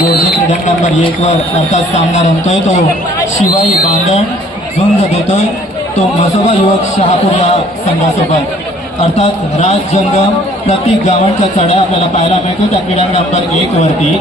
गोडजे क्रीडा नंबर 1 वर अर्थात सामना रंगतोय तो शिवाई बांधण झुंज देतोय तो म्हसोबा युवक शहापूर या संघासोबत अर्थात राज जंगम प्रतीक गावणच्या चढ्या आपल्याला पाहायला मिळतो त्या क्रीडा नंबर 1 वरती।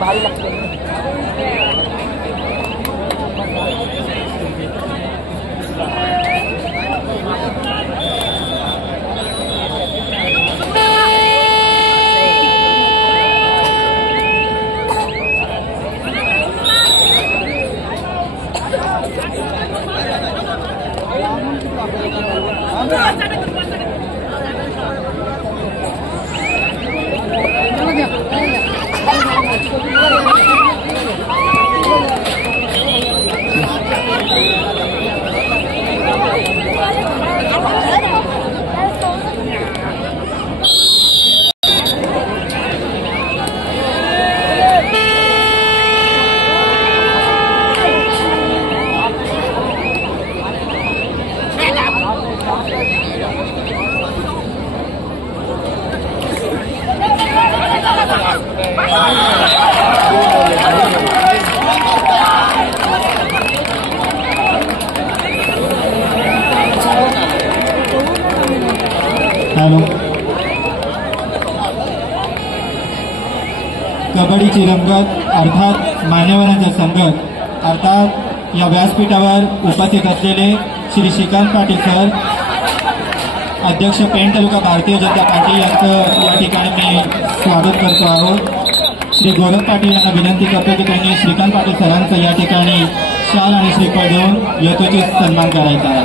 भारी लागते खेळाडू कबड्डीची रंगत अर्थात मान्यवरांचा संगत अर्थात या व्यासपीठावर उपस्थित असलेले श्री श्रीकांत पाटील सर अध्यक्ष पेण तालुका भारतीय जनता पार्टी यांचं या ठिकाणी मी स्वागत करतो आहोत। श्री गौरव पाटील यांना विनंती करतो की त्यांनी श्रीकांत पाटील सरांचं या ठिकाणी शाल आणि श्रीफळ देऊन यथोचित सन्मान करायचा आहे।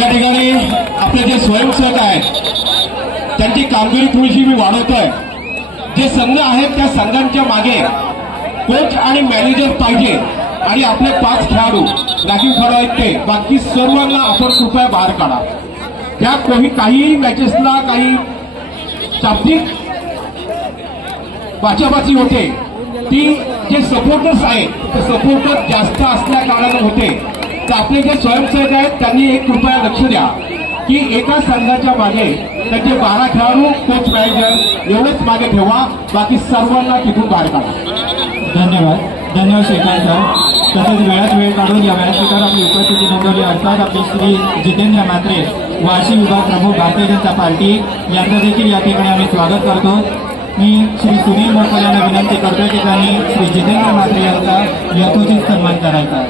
या ठिकाणी आपले जे स्वयंसेवक आहेत त्यांची कामगिरी थोडीशी मी वाढवतोय। जे संघ आहेत त्या संघांच्या मागे कोच आणि मॅनेजर पाहिजे आणि आपले 5 खेळाडू राखीव खेळाडू आहेत ते बाकी सर्वांना आपण कृपया बाहेर काढा। त्या काही मॅचेसला काही शाब्दिक बाचाबाची होते ती जे सपोर्टर्स आहेत ते सपोर्टर जास्त असल्या कारणाने होते। तर आपले जे स्वयंसेवक आहेत त्यांनी एक कृपया लक्ष द्या की एका संघाच्या मागे त्याचे 12 खेळाडू कोच मॅनेजर एवढेच मागे ठेवा बाकी सर्वांना तिथून बाहेर काढा। धन्यवाद श्रीकांत सर। तसेच वेळात वेळ काढून या व्यासपीठावर आपली उपस्थिती नोंदवली अर्थात आपले श्री जितेंद्र म्हात्रे वाशी विभाग प्रमुख भारतीय जनता पार्टी यांचं देखील या ठिकाणी आम्ही स्वागत करतो। मी श्री सुनील मोकल यांना विनंती करतो की त्यांनी श्री जितेंद्र म्हात्रे यांचा यथोचित सन्मान करायचा आहे।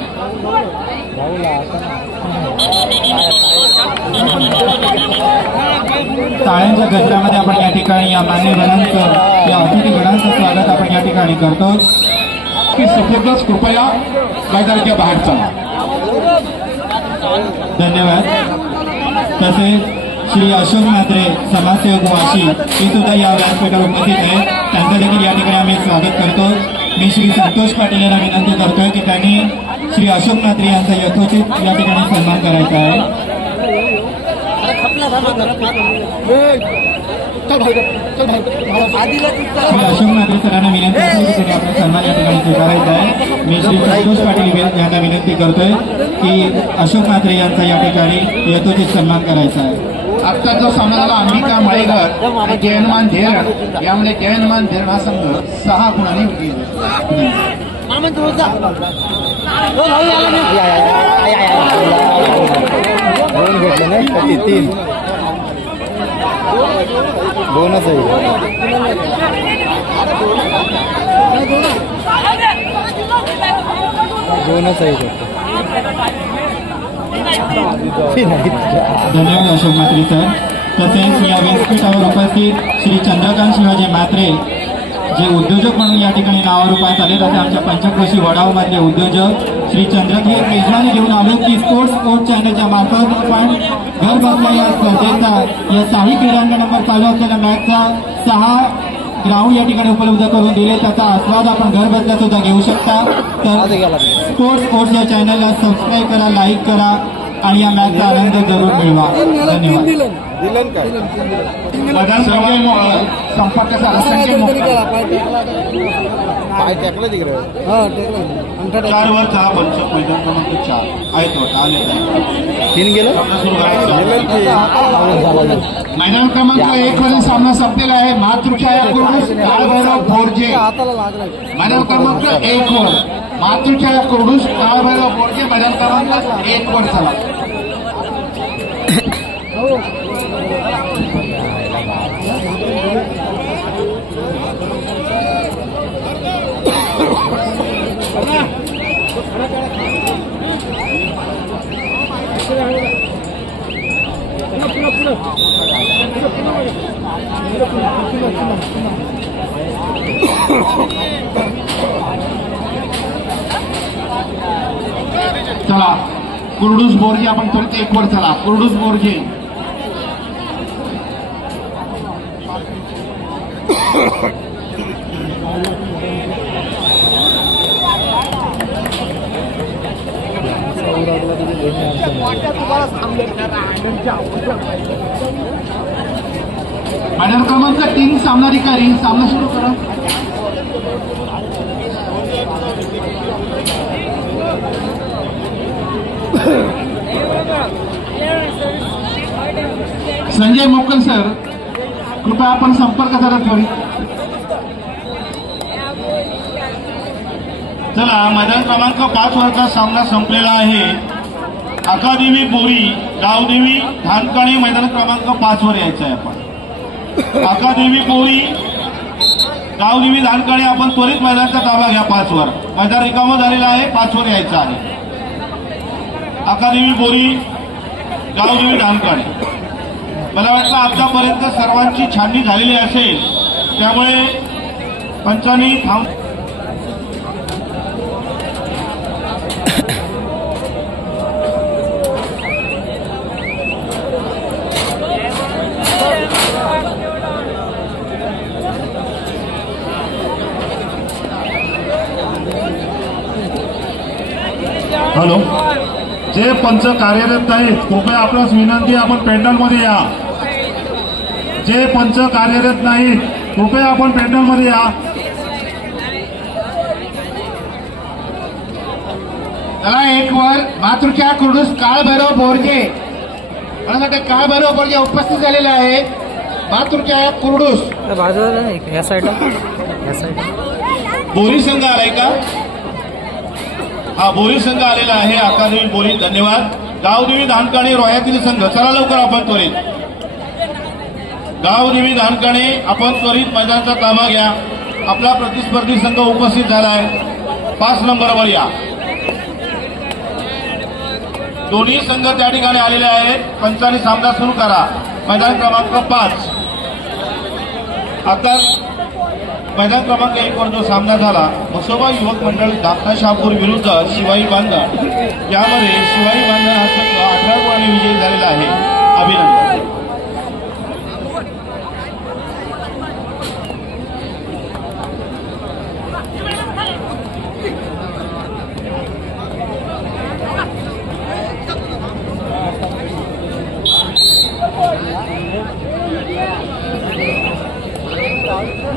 टाळ्यांच्या गजरामध्ये आपण या ठिकाणी या मान्यवरांचं या अतिथीगणांचं स्वागत आपण या ठिकाणी करतो। सपोर्टर्स कृपया मैदानाच्या बाहेर चला। धन्यवाद। तसेच श्री अशोक म्हात्रे समाजसेवक वाशी हे सुद्धा या व्यासपीठावर उपस्थित आहेत, त्यांचं देखील या ठिकाणी आम्ही स्वागत करतो। मी श्री संतोष पाटील यांना विनंती करतोय की त्यांनी श्री अशोक म्हात्रे यांचा यथोचित या ठिकाणी सन्मान करायचा आहे। श्री अशोक म्हात्रे सरांना विनंती करतो की त्यांनी आपला सन्मान या ठिकाणी स्वीकारायचा आहे। मी श्री संतोष पाटील यांना विनंती करतोय की अशोक म्हात्रे यांचा या ठिकाणी यथोचित सन्मान करायचा आहे। आता जो सामना झाला अंबिका माळेघर आणि जयनमान धेरण यामुळे जयनमान धेरण हा संघ 6 गुणांनी धन्यवाद अशोक म्हात्रे सर। तसेच या व्यासपीठावर उपस्थित श्री चंद्रकांत शिवाजी म्हात्रे जे उद्योजक म्हणून या ठिकाणी नावारूपास आले तसे आमच्या पंचक्रोशी वडाव मधले उद्योजक श्री चंद्रकांत मेजवानी घेऊन आलो की स्पोर्ट्स चॅनलच्या मार्फत आपण घर बसल्या या स्पर्धेचा या 6 क्रीडांगणावर चालू असलेल्या मॅचचा 6 ग्राउंड या ठिकाणी उपलब्ध करून दिले, त्याचा आस्वाद आपण घर बसल्या सुद्धा घेऊ शकता। तर स्पोर्ट्स या चॅनलला सबस्क्राईब करा, लाईक करा आणि या मॅचचा आनंद जरूर मिळवा। धन्यवाद। संपर्क साधा संजय मोकल 4 वर 6 पंच मैदान क्रमांक 4 आहेत होता आले 3 गेलं मैदान क्रमांक 1 मध्ये सामना संपलेला आहे। मातृछाया कुर्डूस काळभैरव बोरजे मैदान क्रमांक 1 वर मातृछाया कुर्डूस काळभैरव बोरजे मैदान क्रमांक 1 वर चला। चला कुर्डूस बोरजे आपण त्वरित 1 वर चला। कुर्डूस बोरजे मैदान क्रमांक 3 सामनाधिकारी सामना सुरू करा। संजय मोकल सर कृपया आपण संपर्क करा थोडी। चला, मैदान क्रमांक 5 वरचा सामना संपलेला आहे. अकादेवी बोरी गावदेवी धानकाणे मैदान क्रमांक 5 वर यायचं आहे आपण. अकादेवी बोरी गावदेवी धानकाणे आपण त्वरित मैदानाचा ताबा घ्या. 5 वर मैदान रिकामं झालेलं आहे. 5 वर यायचं आहे. अकादेवी बोरी गावदेवी धानकाणे. मला वाटतं आतापर्यंत सर्वांची छाननी झालेली असेल, त्यामुळे पंचांनी थांब. हॅलो, जे पंच कार्यरत आहेत कृपया आपल्यास विनंती, आपण पेंडॉलमध्ये या. जे पंच कार्यरत नाहीत कृपया आपण पेंडॉलमध्ये या. चला, एक वर मातृच्या कुर्डूस काळभैरव बोरजे, मला वाटतं काळभैरव बोरजे उपस्थित झालेले आहे. मातृच्या कुर्डूस बाजूला या साईडला बोरी संघ आलाय का? हा, बोरी संघ आलेला आहे. अकादेवी बोरी. धन्यवाद. गावदेवी धानकाणे रोह्यातील संघ. चला लवकर आपण त्वरित. गावदेवी धानकाणे आपण त्वरित मैदानाचा ताबा घ्या. आपला प्रतिस्पर्धी संघ उपस्थित झालाय. 5 नंबरवर या. दोन्ही संघ त्या ठिकाणी आलेले आहेत. पंचांनी सामना सुरू करा. मैदान क्रमांक 5. आता मैदान क्रमांक 1 वर जो सामना झाला, मसोबा युवक मंडळ दाखला शहापूर विरुद्ध शिवाई बांधण, यामध्ये शिवाई बांधण हा संघ 18 गुणांनी विजयी झालेला आहे. अभिनंदन.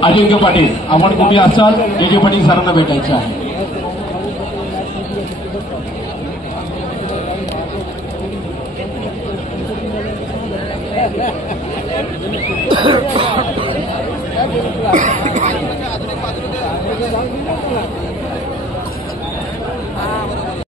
अजिंक्य पाटील, आपण कुठे असाल अजिंक्य पाटील सरांना भेटायचं आहे.